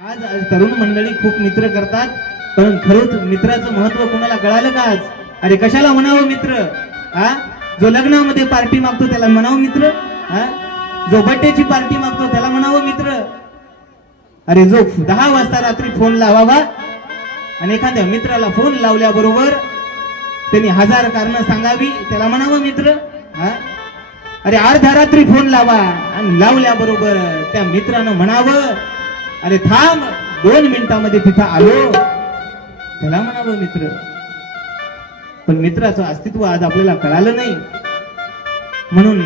आज आज तरुण मंडळी खूप मित्र करतात पण खरंच मित्राचं महत्त्व कोणाला कळालं का आज? अरे कशाला म्हणावं मित्र? हा जो लग्नामध्ये पार्टी मागतो त्याला म्हणावं मित्र? हा जो बड्डेची पार्टी मागतो त्याला म्हणावं मित्र? अरे जो दहा वाजता रात्री फोन लावावा आणि एखाद्या मित्राला फोन लावल्याबरोबर त्यांनी हजार कारण सांगावी त्याला म्हणावं मित्र? हा अरे अर्ध्या रात्री फोन लावा आणि लावल्याबरोबर त्या मित्रानं म्हणावं अरे थांब दोन मिनिटामध्ये तिथं आलो. त्याला म्हणालो मित्र. पण मित्राचं अस्तित्व आज आपल्याला कळालं नाही. म्हणून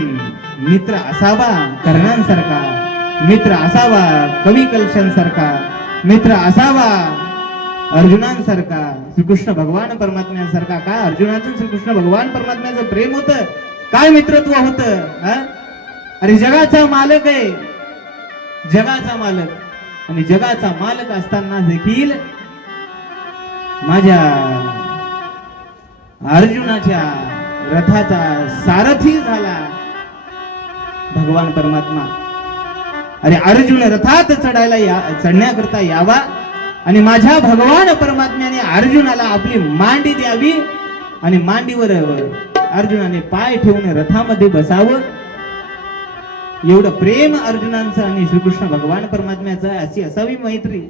मित्र असावा कर्णांसारखा मित्र असावा कवी कलशांसारखा मित्र असावा अर्जुनांसारखा श्रीकृष्ण भगवान परमात्म्यांसारखा. का अर्जुनाचं श्रीकृष्ण भगवान परमात्म्याचं प्रेम होत? काय मित्रत्व होत अरे जगाचा मालक आहे. जगाचा मालक. आणि जगाचा मालक असताना देखील माझ्या अर्जुनाच्या रथाचा सारथी झाला. भगवान परमात्मा. अरे अर्जुन रथात चढायला या चढण्याकरता यावा आणि माझ्या भगवान परमात्म्याने अर्जुनाला आपली मांडी द्यावी आणि मांडीवर अर्जुनाने पाय ठेवून रथामध्ये बसावं. एवढं प्रेम अर्जुनांचं आणि श्रीकृष्ण भगवान परमात्म्याचं अशी असावी मैत्री.